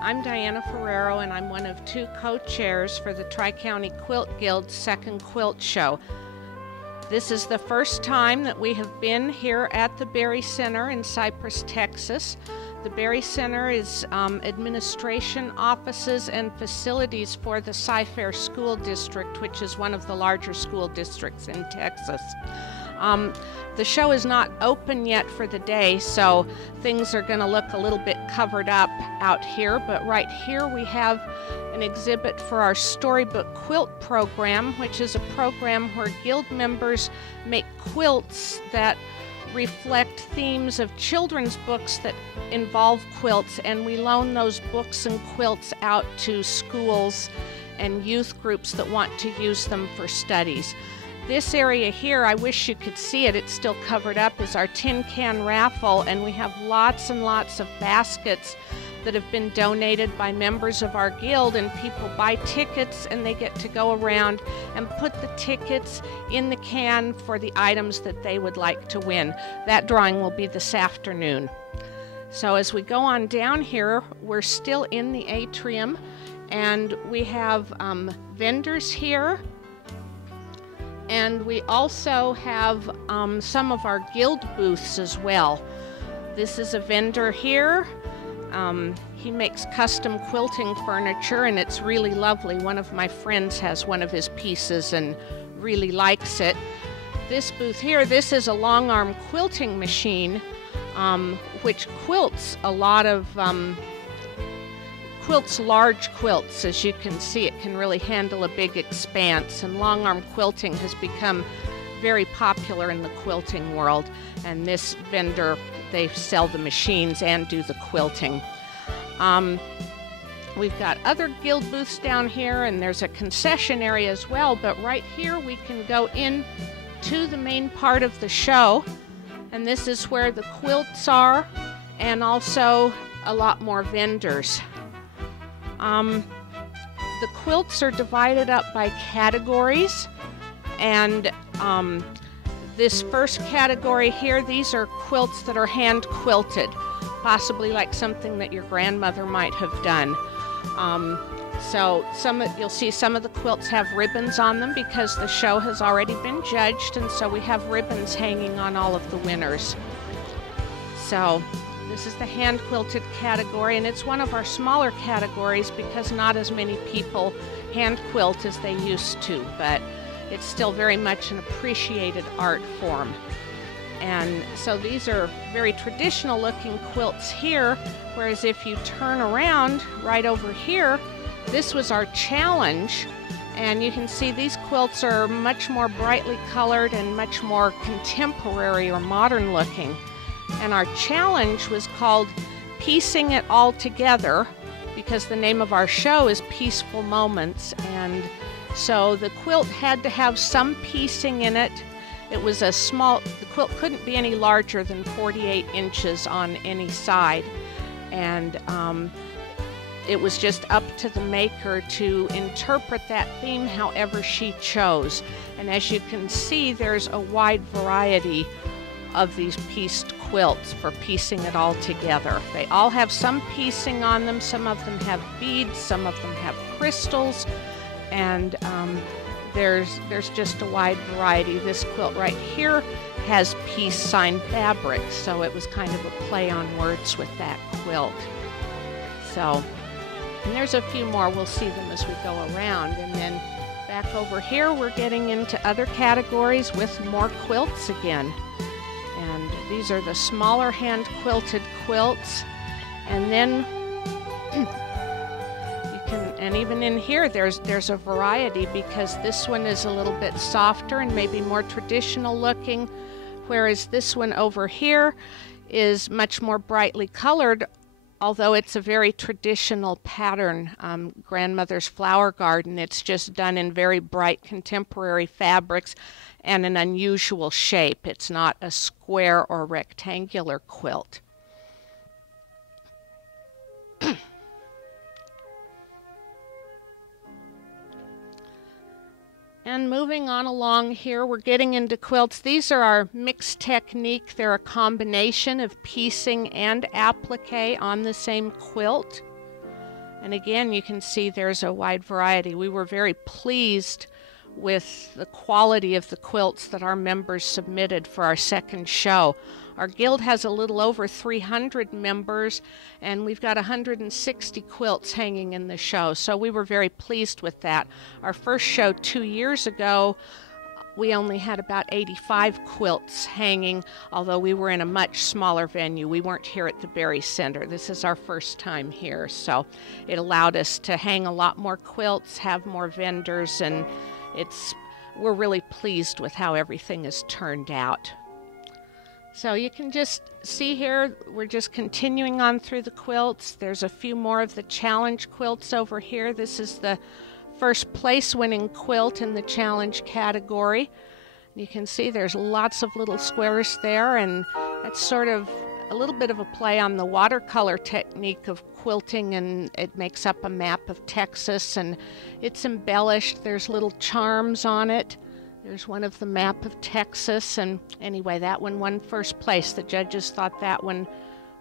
I'm Diana Ferrero, and I'm one of 2 co-chairs for the County Quilt Guild's second quilt show. This is the first time that we have been here at the Berry Center in Cypress, Texas. The Berry Center is administration offices and facilities for the Cy-Fair School District, which is one of the larger school districts in Texas. The show is not open yet for the day, so things are going to look a little bit covered up out here, but right here we have an exhibit for our Storybook Quilt program, which is a program where guild members make quilts that reflect themes of children's books that involve quilts, and we loan those books and quilts out to schools and youth groups that want to use them for studies. This area here, I wish you could see it, it's still covered up, is our tin can raffle, and we have lots and lots of baskets that have been donated by members of our guild, and people buy tickets and they get to go around and put the tickets in the can for the items that they would like to win. That drawing will be this afternoon. So as we go on down here, we're still in the atrium, and we have vendors here. And we also have some of our guild booths as well. This is a vendor here. He makes custom quilting furniture, and it's really lovely. One of my friends has one of his pieces and really likes it. This booth here, this is a long arm quilting machine, which quilts a lot of quilts large quilts. As you can see, it can really handle a big expanse, and long arm quilting has become very popular in the quilting world, and this vendor, they sell the machines and do the quilting. We've got other guild booths down here, and there's a concession area as well, but right here we can go in to the main part of the show, and this is where the quilts are, and also a lot more vendors. The quilts are divided up by categories, and this first category here, these are quilts that are hand quilted, possibly like something that your grandmother might have done. So you'll see some of the quilts have ribbons on them because the show has already been judged, and so we have ribbons hanging on all of the winners. So this is the hand quilted category, and it's one of our smaller categories because not as many people hand quilt as they used to, but it's still very much an appreciated art form. And so these are very traditional looking quilts here, whereas if you turn around right over here, this was our challenge, and you can see these quilts are much more brightly colored and much more contemporary or modern looking. And our challenge was called Piecing It All Together, because the name of our show is Peaceful Moments, and so the quilt had to have some piecing in it. It was a small, the quilt couldn't be any larger than 48 inches on any side, and it was just up to the maker to interpret that theme however she chose. And as you can see, there's a wide variety of these pieced quilts for piecing it all together. They all have some piecing on them. Some of them have beads, some of them have crystals, and there's just a wide variety. This quilt right here has piece sign fabric, so it was kind of a play on words with that quilt. So, and there's a few more. We'll see them as we go around. And then back over here, we're getting into other categories with more quilts again. And these are the smaller hand quilted quilts. And then you can, and even in here there's a variety, because this one is a little bit softer and maybe more traditional looking, whereas this one over here is much more brightly colored, although it's a very traditional pattern, grandmother's flower garden. It's just done in very bright contemporary fabrics and an unusual shape. It's not a square or rectangular quilt. And moving on along here, we're getting into quilts. These are our mixed technique. They're a combination of piecing and applique on the same quilt. And again, you can see there's a wide variety. We were very pleased with the quality of the quilts that our members submitted for our second show. Our guild has a little over 300 members, and we've got 160 quilts hanging in the show, so we were very pleased with that. Our first show 2 years ago, we only had about 85 quilts hanging, although we were in a much smaller venue. We weren't here at the Berry Center. This is our first time here, so it allowed us to hang a lot more quilts, have more vendors, and we're really pleased with how everything has turned out. So you can just see here, we're just continuing on through the quilts. There's a few more of the challenge quilts over here. This is the first place winning quilt in the challenge category. You can see there's lots of little squares there, and that's sort of a little bit of a play on the watercolor technique of quilting, and it makes up a map of Texas, and it's embellished. There's little charms on it. There's one of the map of Texas, and anyway, that one won first place. The judges thought that one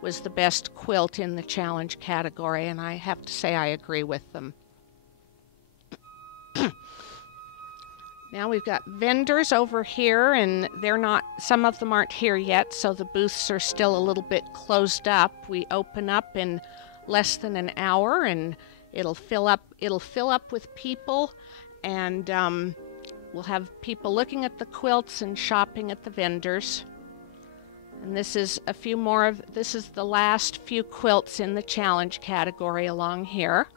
was the best quilt in the challenge category, and I have to say I agree with them. Now we've got vendors over here, and some of them aren't here yet, so the booths are still a little bit closed up. We open up in less than an hour, and it'll fill up with people, and we'll have people looking at the quilts and shopping at the vendors. And this is this is the last few quilts in the challenge category along here.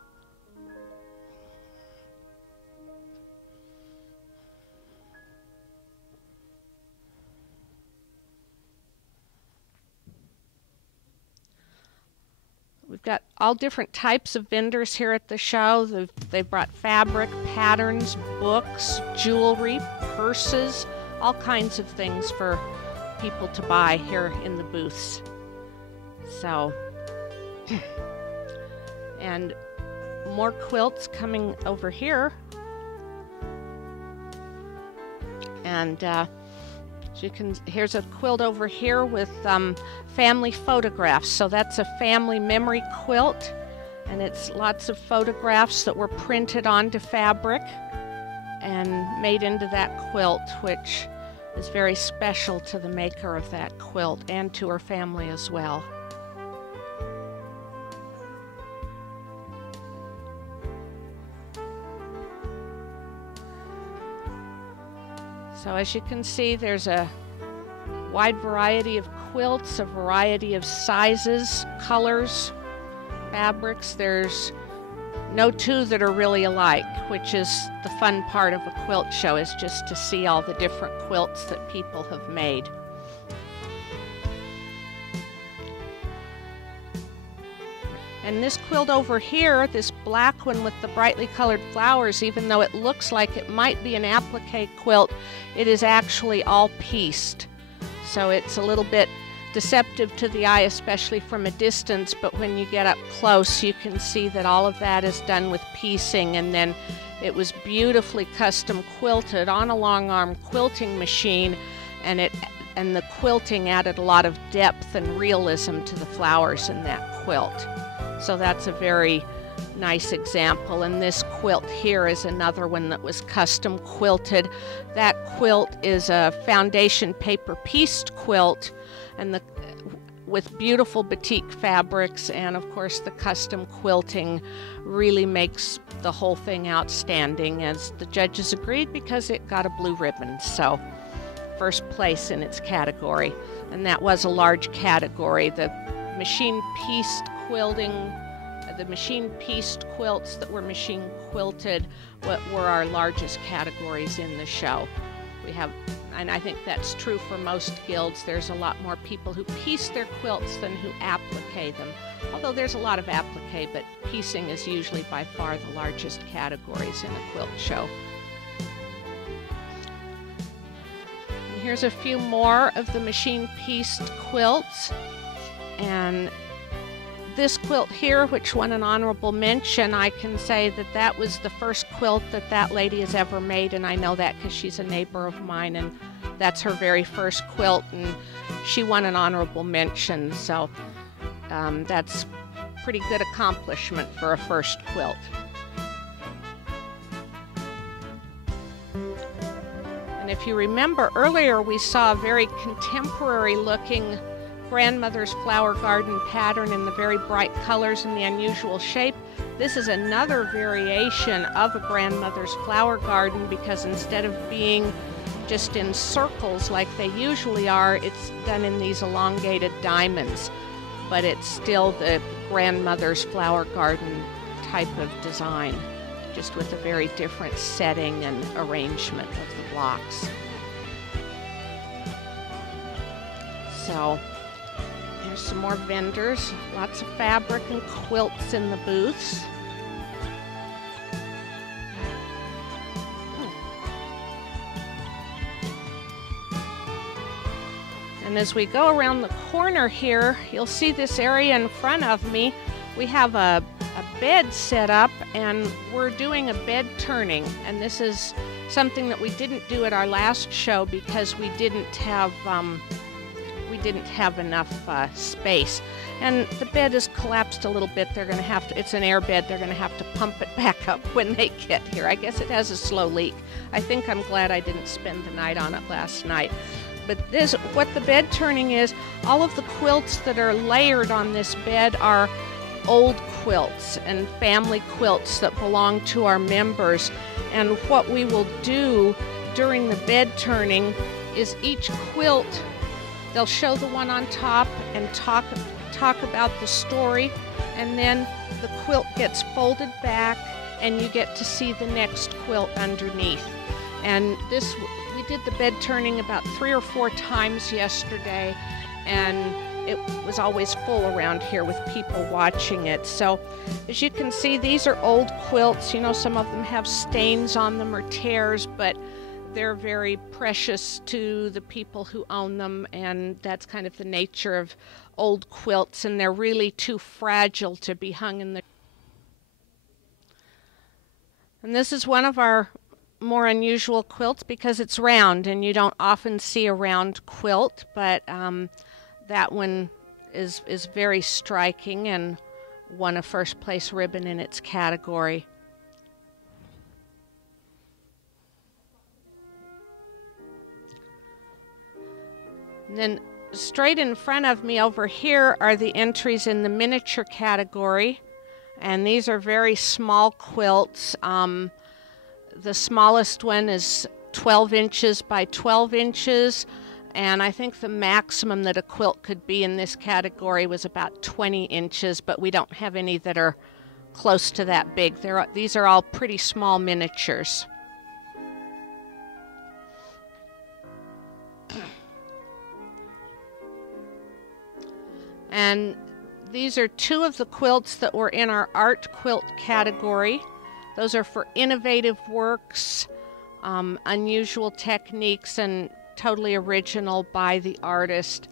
We've got all different types of vendors here at the show. They've brought fabric, patterns, books, jewelry, purses, all kinds of things for people to buy here in the booths. So, and more quilts coming over here. And here's a quilt over here with family photographs. So that's a family memory quilt, and it's lots of photographs that were printed onto fabric and made into that quilt, which is very special to the maker of that quilt and to her family as well. So as you can see, there's a wide variety of quilts, a variety of sizes, colors, fabrics. There's no two that are really alike, which is the fun part of a quilt show, is just to see all the different quilts that people have made. And this quilt over here, this black one with the brightly colored flowers, even though it looks like it might be an applique quilt, it is actually all pieced. So it's a little bit deceptive to the eye, especially from a distance, but when you get up close, you can see that all of that is done with piecing, and then it was beautifully custom quilted on a long arm quilting machine, and the quilting added a lot of depth and realism to the flowers in that quilt. So that's a very nice example. And this quilt here is another one that was custom quilted. That quilt is a foundation paper pieced quilt, and with beautiful batik fabrics, and of course the custom quilting really makes the whole thing outstanding, as the judges agreed, because it got a blue ribbon. So first place in its category, and that was a large category. The machine pieced quilting, the machine pieced quilts that were machine quilted were our largest categories in the show. We have, and I think that's true for most guilds, there's a lot more people who piece their quilts than who applique them. Although there's a lot of applique, but piecing is usually by far the largest categories in a quilt show. And here's a few more of the machine pieced quilts. And this quilt here, which won an honorable mention, I can say that that was the first quilt that lady has ever made, and I know that because she's a neighbor of mine, and that's her very first quilt, and she won an honorable mention. So that's pretty good accomplishment for a first quilt. And if you remember earlier, we saw a very contemporary looking grandmother's flower garden pattern in the very bright colors and the unusual shape. This is another variation of a grandmother's flower garden, because instead of being just in circles like they usually are, it's done in these elongated diamonds, but it's still the grandmother's flower garden type of design, just with a very different setting and arrangement of the blocks. So there's some more vendors, lots of fabric and quilts in the booths. And as we go around the corner here, you'll see this area in front of me. We have a bed set up, and we're doing a bed turning. And this is something that we didn't do at our last show because we didn't have enough space. And the bed is collapsed a little bit. They're going to have to, it's an air bed, they're going to have to pump it back up when they get here. I guess it has a slow leak. I think I'm glad I didn't spend the night on it last night. But this, what the bed turning is, all of the quilts that are layered on this bed are old quilts and family quilts that belong to our members. And what we will do during the bed turning is each quilt, they'll show the one on top and talk about the story, and then the quilt gets folded back and you get to see the next quilt underneath. And this, we did the bed turning about 3 or 4 times yesterday, and it was always full around here with people watching it. So as you can see, these are old quilts. You know, some of them have stains on them or tears, but they're very precious to the people who own them, and that's kind of the nature of old quilts, and they're really too fragile to be hung in the... And this is one of our more unusual quilts because it's round, and you don't often see a round quilt, but that one is very striking and won a first place ribbon in its category. And then straight in front of me over here are the entries in the miniature category, and these are very small quilts. The smallest one is 12 inches by 12 inches, and I think the maximum that a quilt could be in this category was about 20 inches, but we don't have any that are close to that big. These are all pretty small miniatures. And these are 2 of the quilts that were in our art quilt category. Those are for innovative works, unusual techniques, and totally original by the artist.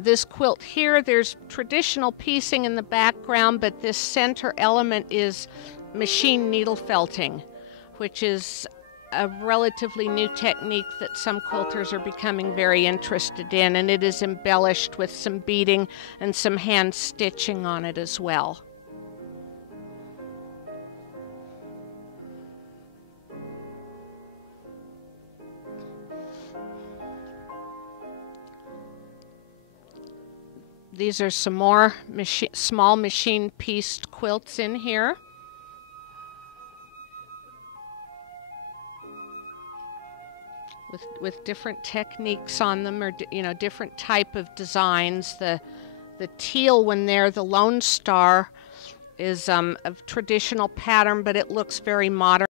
This quilt here, there's traditional piecing in the background, but this center element is machine needle felting, which is a relatively new technique that some quilters are becoming very interested in, and it is embellished with some beading and some hand stitching on it as well. These are some more small machine pieced quilts in here. With different techniques on them, or different type of designs. The teal one there, the Lone Star, is a traditional pattern, but it looks very modern.